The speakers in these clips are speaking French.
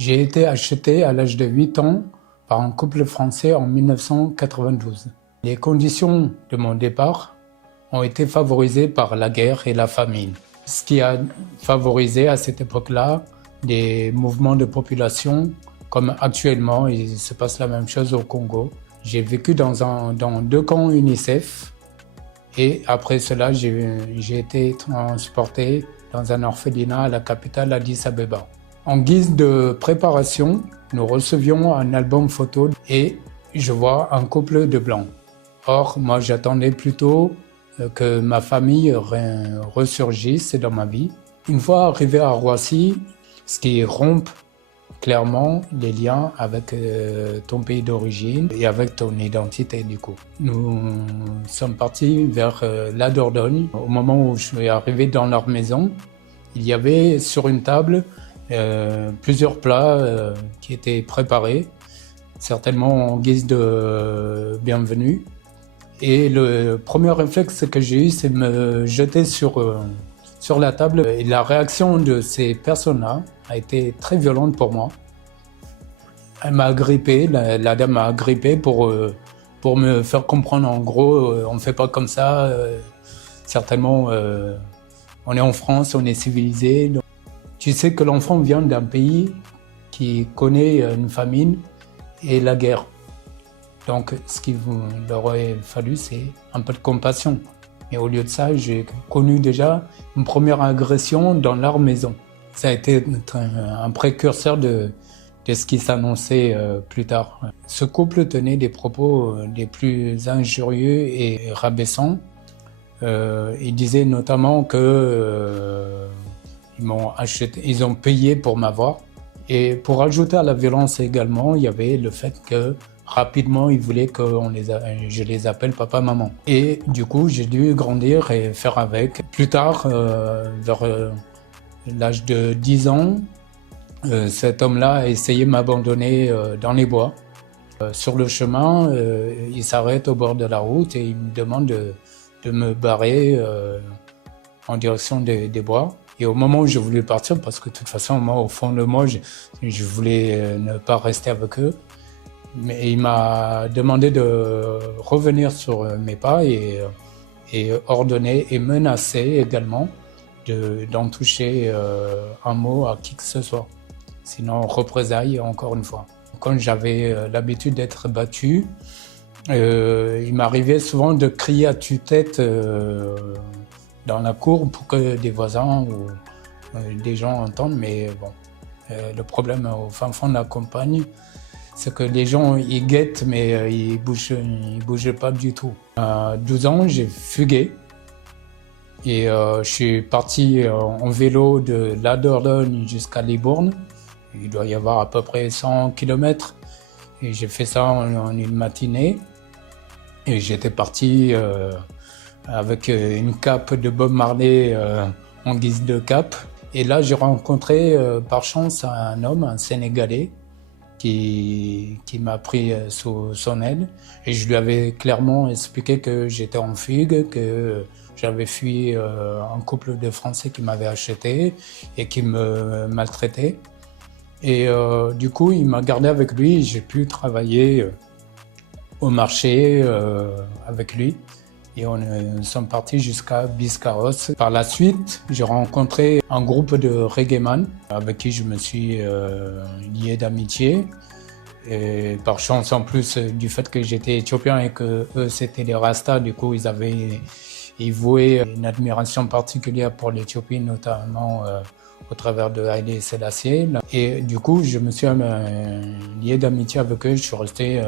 J'ai été acheté à l'âge de 8 ans par un couple français en 1992. Les conditions de mon départ ont été favorisées par la guerre et la famine, ce qui a favorisé à cette époque-là des mouvements de population comme actuellement, il se passe la même chose au Congo. J'ai vécu dans deux camps UNICEF et après cela, j'ai été transporté dans un orphelinat à la capitale Addis Abeba. En guise de préparation, nous recevions un album photo et je vois un couple de blancs. Or, moi j'attendais plutôt que ma famille ressurgisse dans ma vie. Une fois arrivé à Roissy, ce qui rompt clairement les liens avec ton pays d'origine et avec ton identité du coup. Nous sommes partis vers la Dordogne. Au moment où je suis arrivé dans leur maison, il y avait sur une table plusieurs plats qui étaient préparés, certainement en guise de bienvenue. Et le premier réflexe que j'ai eu, c'est de me jeter sur la table. Et la réaction de ces personnes-là a été très violente pour moi. Elle m'a agrippé, la dame m'a agrippé pour me faire comprendre en gros, on ne fait pas comme ça. Certainement, on est en France, on est civilisé. Donc, tu sais que l'enfant vient d'un pays qui connaît une famine et la guerre. Donc, ce qu'il leur aurait fallu, c'est un peu de compassion. Et au lieu de ça, j'ai connu déjà une première agression dans leur maison. Ça a été un précurseur de ce qui s'annonçait plus tard. Ce couple tenait des propos les plus injurieux et rabaissants. Il disait notamment que ils ont payé pour m'avoir. Et pour ajouter à la violence également, il y avait le fait que rapidement, ils voulaient que je les appelle papa, maman. Et du coup, j'ai dû grandir et faire avec. Plus tard, vers l'âge de 10 ans, cet homme-là a essayé de m'abandonner dans les bois. Sur le chemin, il s'arrête au bord de la route et il me demande de me barrer en direction des bois. Et au moment où je voulais partir, parce que de toute façon, moi, au fond de moi, je voulais ne pas rester avec eux, mais il m'a demandé de revenir sur mes pas et ordonné et menacé également d'en toucher un mot à qui que ce soit. Sinon, représailles encore une fois. Quand j'avais l'habitude d'être battu, il m'arrivait souvent de crier à tue-tête dans la cour pour que des voisins ou des gens entendent. Mais bon, le problème au fin fond de la campagne, c'est que les gens ils guettent, mais ils bougent pas du tout. À 12 ans, j'ai fugué et je suis parti en vélo de la Dordogne jusqu'à Libourne. Il doit y avoir à peu près 100 km et j'ai fait ça en une matinée. Et j'étais parti avec une cape de Bob Marley en guise de cape. Et là, j'ai rencontré par chance un homme, un Sénégalais, qui m'a pris sous son aile. Et je lui avais clairement expliqué que j'étais en fugue, que j'avais fui un couple de Français qui m'avaient acheté et qui me maltraitait. Et du coup, il m'a gardé avec lui. J'ai pu travailler au marché avec lui. Et nous sommes partis jusqu'à Biscarrosse. Par la suite, j'ai rencontré un groupe de reggaeman avec qui je me suis lié d'amitié. Et par chance, en plus du fait que j'étais éthiopien et que eux c'était les Rastas, du coup ils vouaient une admiration particulière pour l'Éthiopie, notamment au travers de Haïlé Sélassié. Et du coup, je me suis lié d'amitié avec eux. Je suis resté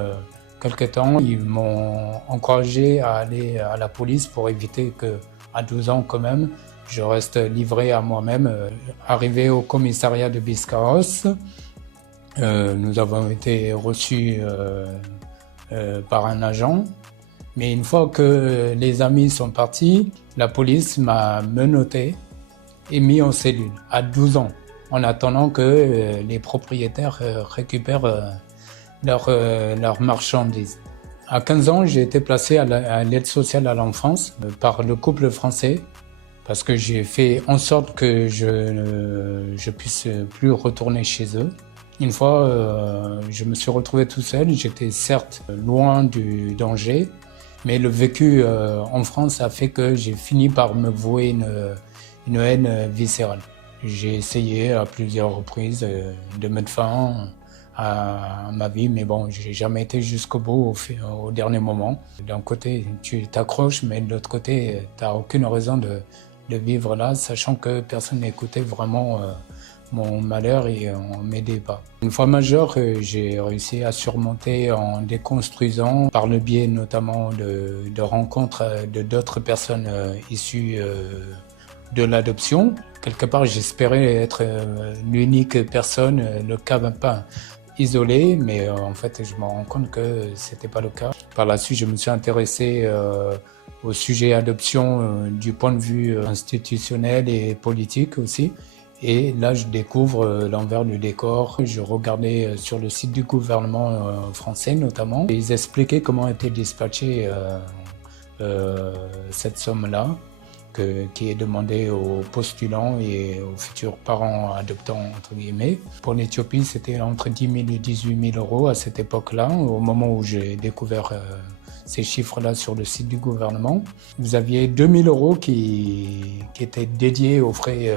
quelque temps. Ils m'ont encouragé à aller à la police pour éviter qu'à 12 ans quand même, je reste livré à moi-même. Arrivé au commissariat de Biscarrosse, nous avons été reçus par un agent. Mais une fois que les amis sont partis, la police m'a menotté et mis en cellule à 12 ans, en attendant que les propriétaires récupèrent leurs marchandises. À 15 ans, j'ai été placé à l'aide sociale à l'enfance par le couple français parce que j'ai fait en sorte que je puisse plus retourner chez eux. Une fois, je me suis retrouvé tout seul. J'étais certes loin du danger, mais le vécu en France a fait que j'ai fini par me vouer une haine viscérale. J'ai essayé à plusieurs reprises de mettre fin à ma vie, mais bon, j'ai jamais été jusqu'au bout au dernier moment. D'un côté, tu t'accroches, mais de l'autre côté, tu n'as aucune raison de vivre là, sachant que personne n'écoutait vraiment mon malheur et on ne m'aidait pas. Une fois majeur, j'ai réussi à surmonter en déconstruisant, par le biais notamment de rencontres de d'autres personnes issues de l'adoption. Quelque part, j'espérais être l'unique personne, le cas pas isolé, mais en fait, je me rends compte que c'était pas le cas. Par la suite, je me suis intéressé au sujet adoption du point de vue institutionnel et politique aussi. Et là, je découvre l'envers du décor. Je regardais sur le site du gouvernement français notamment. Et ils expliquaient comment était dispatchée cette somme-là, qui est demandée aux postulants et aux futurs parents adoptants, entre guillemets. Pour l'Éthiopie, c'était entre 10 000 et 18 000 euros à cette époque-là, au moment où j'ai découvert ces chiffres-là sur le site du gouvernement. Vous aviez 2 000 euros qui étaient dédiés aux frais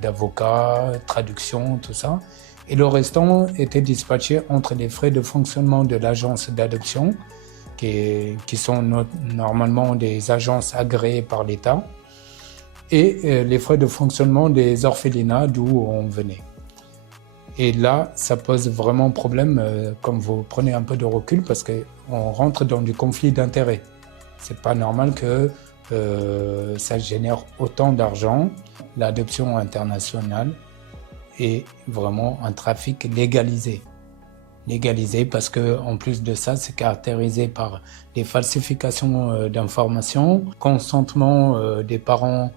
d'avocat, traduction, tout ça. Et le restant était dispatché entre les frais de fonctionnement de l'agence d'adoption, qui sont normalement des agences agréées par l'État, et les frais de fonctionnement des orphelinats d'où on venait. Et là, ça pose vraiment problème quand vous prenez un peu de recul, parce qu'on rentre dans du conflit d'intérêts. C'est pas normal que ça génère autant d'argent. L'adoption internationale est vraiment un trafic légalisé. Légalisé parce que, en plus de ça, c'est caractérisé par des falsifications d'informations, consentement des parents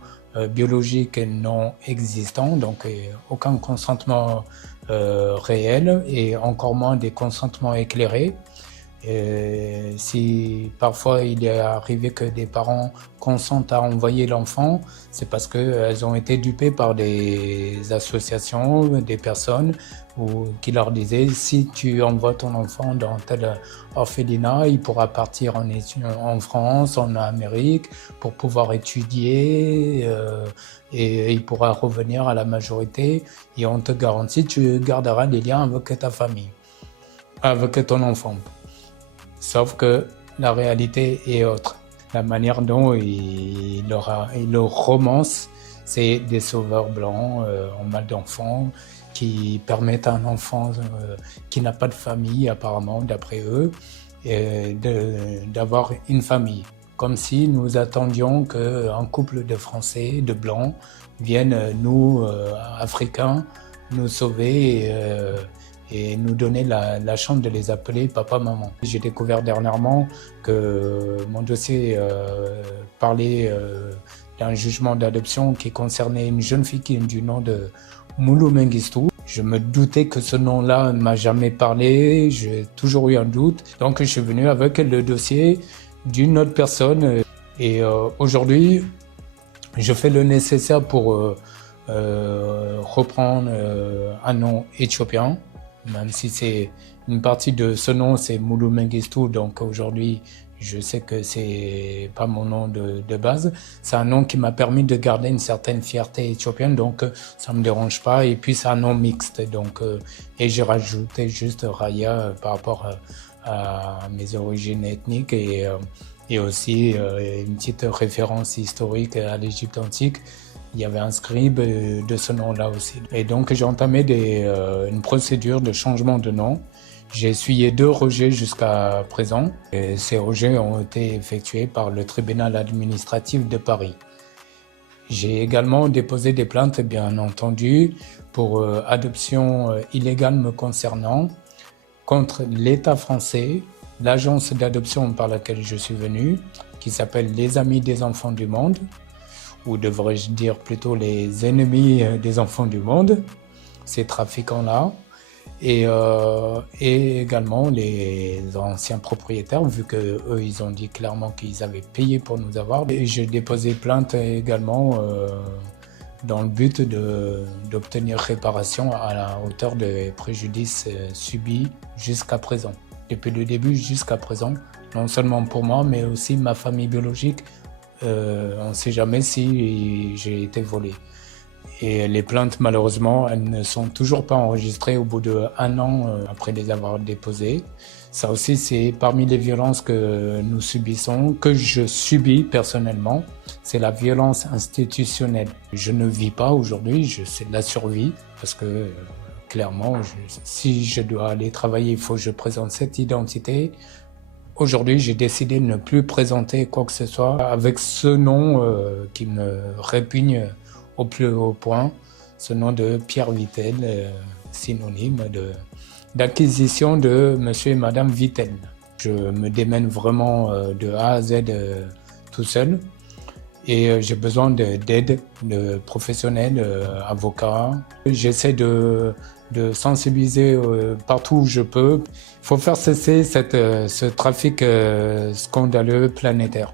biologiques non existants, donc aucun consentement réel et encore moins des consentements éclairés. Si parfois il est arrivé que des parents consentent à envoyer l'enfant, c'est parce qu'elles ont été dupées par des associations, des personnes qui leur disaient: si tu envoies ton enfant dans tel orphelinat, il pourra partir en France, en Amérique pour pouvoir étudier et il pourra revenir à la majorité et on te garantit que tu garderas des liens avec ta famille, avec ton enfant. Sauf que la réalité est autre. La manière dont il le romance, c'est des sauveurs blancs en mal d'enfants qui permettent à un enfant qui n'a pas de famille, apparemment, d'après eux, d'avoir une famille. Comme si nous attendions qu'un couple de Français, de Blancs, viennent, nous, Africains, nous sauver et nous donner la chance de les appeler papa-maman. J'ai découvert dernièrement que mon dossier parlait d'un jugement d'adoption qui concernait une jeune fille du nom de Moulou Mengistou. Je me doutais que ce nom-là ne m'a jamais parlé, j'ai toujours eu un doute. Donc je suis venu avec le dossier d'une autre personne et aujourd'hui, je fais le nécessaire pour reprendre un nom éthiopien. Même si c'est une partie de ce nom, c'est Moulou Mengistou, donc aujourd'hui, je sais que c'est pas mon nom de base. C'est un nom qui m'a permis de garder une certaine fierté éthiopienne, donc ça me dérange pas. Et puis c'est un nom mixte, donc et j'ai rajouté juste Raya par rapport à mes origines ethniques et aussi une petite référence historique à l'Égypte antique. Il y avait un scribe de ce nom-là aussi. Et donc j'ai entamé une procédure de changement de nom. J'ai essuyé 2 rejets jusqu'à présent. Et ces rejets ont été effectués par le tribunal administratif de Paris. J'ai également déposé des plaintes, bien entendu, pour adoption illégale me concernant, contre l'État français, l'agence d'adoption par laquelle je suis venu, qui s'appelle Les Amis des Enfants du Monde, ou devrais-je dire plutôt les ennemis des enfants du monde, ces trafiquants-là, et également les anciens propriétaires, vu qu'eux, ils ont dit clairement qu'ils avaient payé pour nous avoir. Et j'ai déposé plainte également dans le but d'obtenir réparation à la hauteur des préjudices subis jusqu'à présent. Depuis le début jusqu'à présent, non seulement pour moi, mais aussi ma famille biologique. On ne sait jamais si j'ai été volé. Et les plaintes, malheureusement, elles ne sont toujours pas enregistrées au bout d'1 an après les avoir déposées. Ça aussi, c'est parmi les violences que nous subissons, que je subis personnellement. C'est la violence institutionnelle. Je ne vis pas aujourd'hui, c'est de la survie, parce que clairement, si je dois aller travailler, il faut que je présente cette identité. Aujourd'hui, j'ai décidé de ne plus présenter quoi que ce soit avec ce nom qui me répugne au plus haut point, ce nom de Pierre Vittel, synonyme d'acquisition de monsieur et madame Vittel. Je me démène vraiment de A à Z tout seul et j'ai besoin d'aide, de professionnels, avocats. J'essaie de sensibiliser partout où je peux. Il faut faire cesser ce trafic scandaleux planétaire.